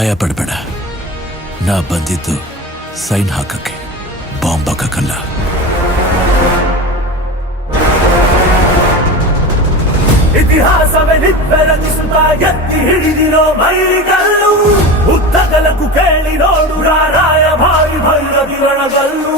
ಭಯ ಪಡಬೇಡ. ನಾ ಬಂದಿದ್ದು ಸೈನ್ ಹಾಕಕ್ಕೆ, ಬಾಂಬ್ ಹಾಕಕ್ಕಲ್ಲ. ಇತಿಹಾಸವೇ ನಿಬ್ಬೆರಗಿಸುತ್ತಾ ಎತ್ತಿ ಹಿಡಿದಿರೋ ಮೈಲಿಗಲ್ಲು, ಉದ್ದಗಲಕ್ಕೂ ಕೇಳಿ ನೋಡು ರಾರಾಯ ಭಾರಿ ಭೈರವಿರಣಗಲ್ಲು.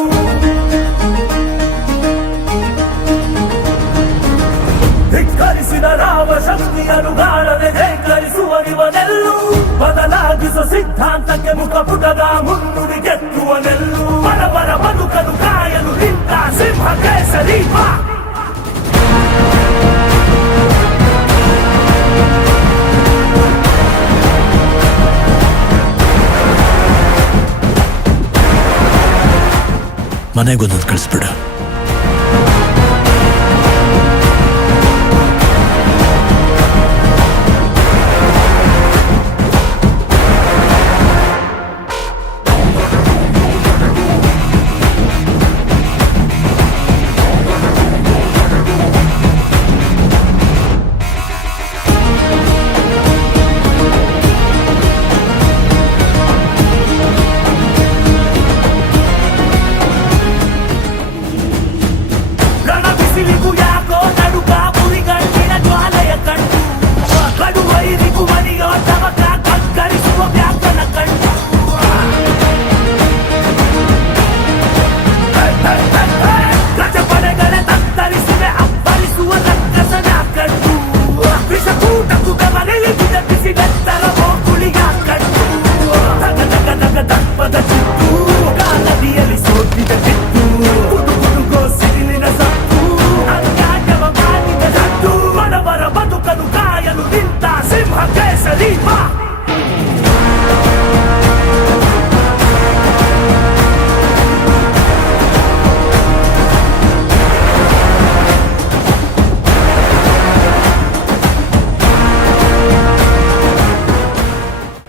ಧಿಕ್ಕರಿಸಿದ ರಾಮ ಶಕ್ತಿಯನ್ನು ಗಾಳದೆ ಧೇಕರಿಸುವ ನಿವನೆಲ್ಲು, ಬದಲಾಗಿಸುವ ಸಿದ್ಧಾಂತಕ್ಕೆ ಮುಖಪುಟದ ಮುನ್ನುಡಿ ಗೆತ್ತುವನೆಲ್ಲು. ಬಡವರ ಬದುಕಲು ಕಾಯಲು ನಿಂತ ಸಿಂಹ ಕೇಸರಿ ಬಾ. ಮನೆಗೊಂದೊಂದು ಕಳಿಸ್ಬಿಡ.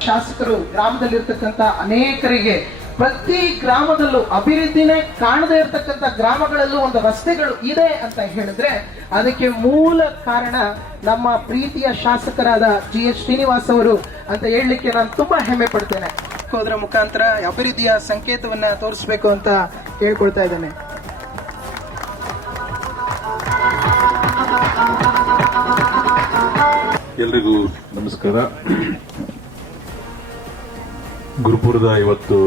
ಶಾಸಕರು ಗ್ರಾಮದಲ್ಲಿರ್ತಕ್ಕಂಥ ಅನೇಕರಿಗೆ ಪ್ರತಿ ಗ್ರಾಮದಲ್ಲೂ ಅಭಿವೃದ್ಧಿನೇ ಕಾಣದೇ ಇರತಕ್ಕಂಥ ಗ್ರಾಮಗಳಲ್ಲೂ ಒಂದು ರಸ್ತೆಗಳು ಇದೆ ಅಂತ ಹೇಳಿದ್ರೆ ಅದಕ್ಕೆ ಮೂಲ ಕಾರಣ ನಮ್ಮ ಪ್ರೀತಿಯ ಶಾಸಕರಾದ GH ಶ್ರೀನಿವಾಸ್ ಅವರು ಅಂತ ಹೇಳಲಿಕ್ಕೆ ನಾನು ತುಂಬಾ ಹೆಮ್ಮೆ ಪಡ್ತೇನೆ. ಅದರ ಮುಖಾಂತರ ಅಭಿವೃದ್ಧಿಯ ಸಂಕೇತವನ್ನ ತೋರಿಸಬೇಕು ಅಂತ ಹೇಳ್ಕೊಳ್ತಾ ಇದ್ದೇನೆ. ಎಲ್ರಿಗೂ ನಮಸ್ಕಾರ. ಗುರುಪುರದ ಇವತ್ತು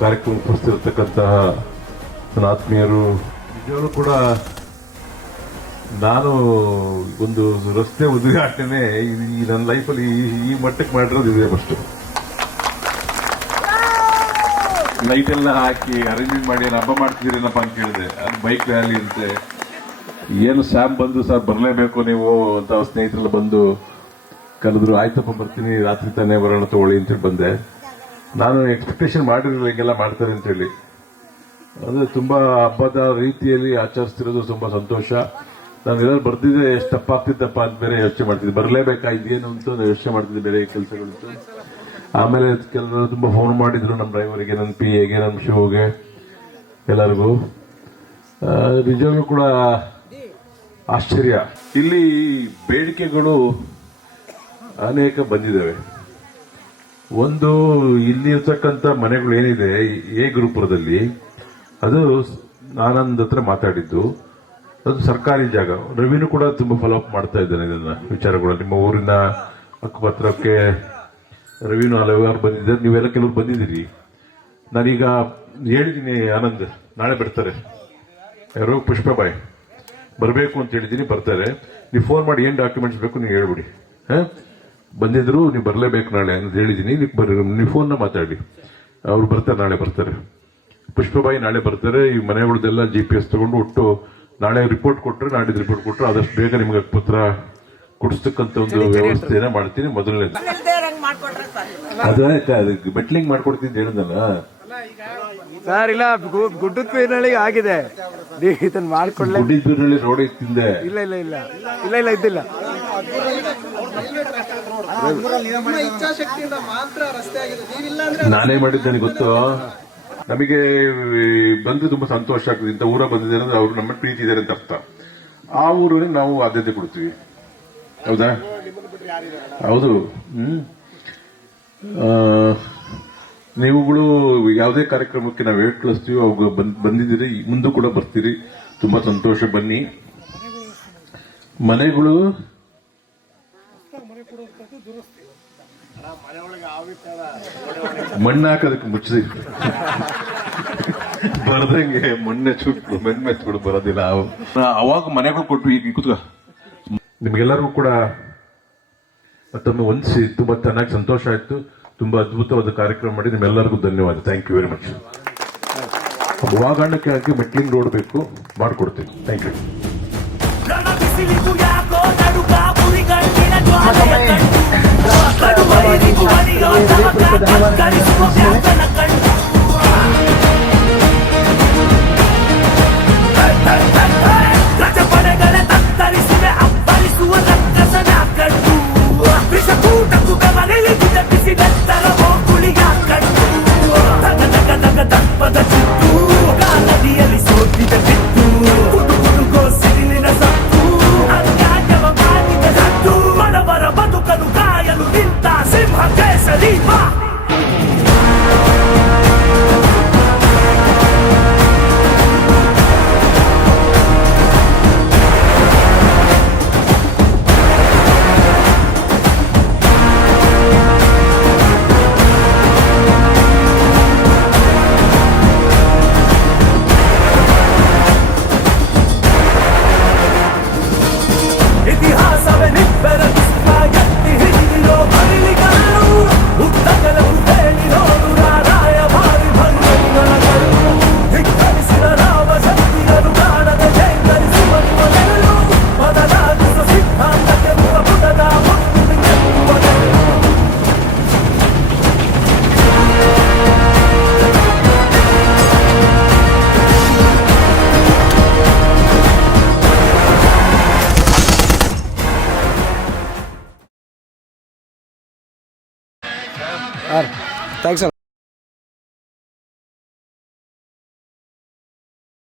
ಕಾರ್ಯಕ್ರಮ ಕೊಡಿಸಿರ್ತಕ್ಕಂತಹ ನನ್ನ ಆತ್ಮೀಯರು, ನಿಜವಾಗ್ಲೂ ಕೂಡ ನಾನು ಒಂದು ರಸ್ತೆ ಉದ್ಘಾಟನೆ ಈ ನನ್ನ ಲೈಫಲ್ಲಿ ಈ ಮಟ್ಟಕ್ಕೆ ಮಾಡಿರೋದು ಇದೆ. ಫಸ್ಟ್ ಲೈಟ್ ಎಲ್ಲ ಹಾಕಿ ಅರೇಂಜ್ಮೆಂಟ್ ಮಾಡಿ ಹಬ್ಬ ಮಾಡ್ತಿದ್ದೀರೇನಪ್ಪ ಅಂತ ಕೇಳಿದೆ. ಅದು ಬೈಕ್ ರ್ಯಾಲಿ ಅಂತೆ. ಏನು ಸ್ಯಾಮ್ ಬಂದು ಸರ್ ಬರಲೇಬೇಕು ನೀವು ಅಂತ ಸ್ನೇಹಿತರೆಲ್ಲ ಬಂದು ಕರೆದ್ರು. ಆಯ್ತಪ್ಪ ಬರ್ತೀನಿ, ರಾತ್ರಿ ತಾನೇ ಬರೋಣ ತಗೊಳ್ಳಿ ಅಂತೇಳಿ ಬಂದೆ. ನಾನು ಎಕ್ಸ್ಪೆಕ್ಟೇಷನ್ ಮಾಡಿರಲಿಲ್ಲ ಹಿಂಗೆಲ್ಲ ಮಾಡ್ತಾರೆ ಅಂತ ಹೇಳಿ. ಅಂದ್ರೆ ತುಂಬಾ ಹಬ್ಬದ ರೀತಿಯಲ್ಲಿ ಆಚರಿಸ್ತಿರೋದು ತುಂಬಾ ಸಂತೋಷ. ನಾನು ಎಲ್ಲರೂ ಬರ್ದಿದ್ದೆ ಎಷ್ಟು ತಪ್ಪಾಗ್ತಿದ್ದಪ್ಪ ಅಂತ ಬೇರೆ ಯೋಚನೆ ಮಾಡ್ತಿದ್ದೆ. ಬರಲೇಬೇಕಾ ಇದೇನು ಅಂತ ಯೋಚನೆ ಮಾಡ್ತಿದ್ದೆ ಬೇರೆ ಕೆಲಸಗಳು. ಆಮೇಲೆ ಕೆಲವರು ತುಂಬಾ ಫೋನ್ ಮಾಡಿದ್ರು ನಮ್ಮ ಡ್ರೈವರ್ಗೆ, ನನ್ನ PAಗೆ, ನಮ್ಮ ಶಿವಗೆ, ಎಲ್ಲರಿಗೂ. ನಿಜವಾಗ್ಲೂ ಕೂಡ ಆಶ್ಚರ್ಯ. ಇಲ್ಲಿ ಬೇಡಿಕೆಗಳು ಅನೇಕ ಬಂದಿದ್ದಾವೆ. ಒಂದು, ಇಲ್ಲಿ ಇರ್ತಕ್ಕಂಥ ಮನೆಗಳು ಏನಿದೆ ಎ ಗುರುಪುರದಲ್ಲಿ, ಅದು ಆನಂದ್ ಹತ್ರ ಮಾತಾಡಿದ್ದು. ಅದು ಸರ್ಕಾರಿ ಜಾಗ. ರವಿನೂ ಕೂಡ ತುಂಬಾ ಫಾಲೋ ಅಪ್ ಮಾಡ್ತಾ ಇದ್ದಾನೆ ಇದನ್ನ ವಿಚಾರಗಳು. ನಿಮ್ಮ ಊರಿನ ಹಕ್ಕುಪತ್ರಕ್ಕೆ ರವಿನೂ ಹಲವಾರು ಬಂದಿದ್ದಾರೆ, ನೀವೆಲ್ಲ ಕೆಲವರು ಬಂದಿದ್ದೀರಿ. ನಾನೀಗ ಹೇಳಿದ್ದೀನಿ, ಆನಂದ್ ನಾಳೆ ಬರ್ತಾರೆ, ಯಾರೋ ಪುಷ್ಪಬಾಯಿ ಬರಬೇಕು ಅಂತ ಹೇಳಿದ್ದೀನಿ, ಬರ್ತಾರೆ. ನೀವು ಫೋನ್ ಮಾಡಿ ಏನ್ ಡಾಕ್ಯುಮೆಂಟ್ಸ್ ಬೇಕು ನೀವು ಹೇಳ್ಬಿಡಿ. ಬಂದಿದ್ರು ನೀವು ಬರಲೇಬೇಕು ನಾಳೆ ಅಂತ ಹೇಳಿದ್ದೀನಿ. ನೀವು ಫೋನ್ನ ಮಾತಾಡಿ, ಅವ್ರು ಬರ್ತಾರೆ, ನಾಳೆ ಬರ್ತಾರೆ. ಪುಷ್ಪಬಾಯಿ ನಾಳೆ ಬರ್ತಾರೆ. ಈ ಮನೆಗಳದೆಲ್ಲ GPS ತಗೊಂಡು ಒಟ್ಟು ನಾಳೆ ರಿಪೋರ್ಟ್ ಕೊಟ್ಟರೆ, ನಾಡಿದ್ದು ರಿಪೋರ್ಟ್ ಕೊಟ್ಟರೆ ಆದಷ್ಟು ಬೇಗ ನಿಮ್ಗೆ ಪತ್ರ ಕೊಡಿಸ್ತಕ್ಕಂಥ ಒಂದು ವ್ಯವಸ್ಥೆನ ಮಾಡ್ತೀನಿ. ಮೊದಲನೇ ಅದಕ್ಕೆ ಬೆಟ್ಲಿಂಗ್ ಮಾಡ್ಕೊಡ್ತೀನಿ ಹೇಳಿದ್ನಲ್ಲ ಸರ್. ಇಲ್ಲ, ಗುಡ್ಡದ ಪೀರ್ನಳ್ಳಿ ಆಗಿದೆ, ಇದನ್ನ ಮಾಡ್ಕೊಳ್ಳಿ. ಗುಡ್ಡದ ಪೀರ್ನಳ್ಳಿ ರೋಡ್ ಇತ್ತಿಂದೆ. ಇಲ್ಲ ಇಲ್ಲ ಇಲ್ಲ ಇಲ್ಲ ಇಲ್ಲ ಇದ್ದಿಲ್ಲ. ನಾನೇ ಮಾಡಿದ್ದು ನನಗೆ ಗೊತ್ತು. ನಮಗೆ ಬಂದು ತುಂಬಾ ಸಂತೋಷ ಆಗ್ತದೆ. ಇಂಥ ಊರ ಬಂದಿದ್ದಾರೆ ಅಂದ್ರೆ ಅವ್ರು ನಮ್ಮ ಪ್ರೀತಿ ಇದ್ದಾರೆ ಅಂತ ಅರ್ಥ. ಆ ಊರಿಗೆ ನಾವು ಆದ್ಯತೆ ಕೊಡ್ತೀವಿ. ಹೌದಾ? ಹೌದು. ನೀವುಗಳು ಯಾವುದೇ ಕಾರ್ಯಕ್ರಮಕ್ಕೆ ನಾವು ಹೇಳಿ ಕಳಿಸ್ತೀವಿ ಅವಾಗ ಬಂದಿದ್ದೀರಿ, ಮುಂದೆ ಕೂಡ ಬರ್ತೀರಿ. ತುಂಬಾ ಸಂತೋಷ. ಬನ್ನಿ. ಮನೆಗಳು ಮಣ್ಣು ಹಾಕೋದಕ್ಕೆ ಮುಚ್ಚಿದೆ ಬರ್ದಂಗೆ ಮಣ್ಣೆ ಚುಟ್ಟು ಮೆನ್ಮೆತ್ಗಳು ಬರೋದಿಲ್ಲ. ಅವಾಗ ಮನೆಗಳು ಕೊಟ್ಟು ಈಗ ಕೂತ್ಕ ನಿಮ್ಗೆಲ್ಲರಿಗೂ ಕೂಡ ಮತ್ತೊಮ್ಮೆ ಹೊಂದಿಸಿ ತುಂಬಾ ಚೆನ್ನಾಗಿ ಸಂತೋಷ ಆಯ್ತು. ತುಂಬಾ ಅದ್ಭುತವಾದ ಕಾರ್ಯಕ್ರಮ ಮಾಡಿ ನಿಮ್ಮೆಲ್ಲರಿಗೂ ಧನ್ಯವಾದ. Thank you very much. ವಾಗಣ್ಣಕ್ಕೆ ಹಾಕಿ ಮೆಟ್ಲಿಂಗ್ ರೋಡ್ ಬೇಕು, ಮಾಡಿಕೊಡ್ತೀನಿ. Thank you. ರಣಬಿಸಿಲಿಗೂ ಯಾಕೋ ನಡುಕ ಪುರಿಗಣ್ಣಿನ ಜ್ವಾಲೆಯ ಕಂಡು ಕಡುವೈರಿಗೂ ಅಡಿಯೋ ತಮಕ ಕತ್ತರಿಸುವ ವ್ಯಾಸನ ಕಂಡು ಗಜಪಡೆಗಳ ತತ್ತರಿಸಿವೆ ಅಪ್ಪರಿಸುವ ರಕ್ಕಸನ ಕಂಡು ವಿಷಕೂಟಕ್ಕೂ ಬೆವರಿಳಿದ ಬಿಸಿದೆತ್ತರ ಹೋಗುಳಿಯ ಕಂಡು ತಗ ತಗ ತಗ ದಪ್ಪದ ಚಿತ್ತು ಕಾಲಡಿಯಲ್ಲಿ ಸೋತಿದ ಬಿತ್ತು ಕುಟುಕುಟುಕೋ ಸಿಡಿಲಿನ ಸತ್ತು ಅನ್ಯಾಯವ ಮಾಡಿದ ಸತ್ತು ಬಡವರ ಬದುಕಲು ಕಾಯಲು ನಿಂತ ಸಿಂಹ ಕೇಸರಿ ಬಾ. ಇತಿಹಾಸವೇ ನಿಬ್ಬೆರಗಿಸುವ ಎತ್ತಿ ಹಿಡಿದಿರೋ ಬಲಿಗಳು ಉತ್ತಗಲವು ಹೇಳಿರೋರು ರಾರಾಯ ಭಾರಿ ಭಂಗಗಳು ಧಿಕ್ಕರಿಸಿದ ರಾಮ ಶಕ್ತಿಗಳು ಕಾಣದೆ ಜೈಕರಿಸುವ ನಿಮಗೆಲ್ಲೂ ಬದಲಾಗಿಸುವ ಸಿದ್ಧಾಂತಕ್ಕೆ ಮುಖಪುಟದ ಮುನ್ನುಡಿಗೆಲ್ಲುವನೆಲ್ಲೂ ಥ್ಯಾಂಕ್ಸ್.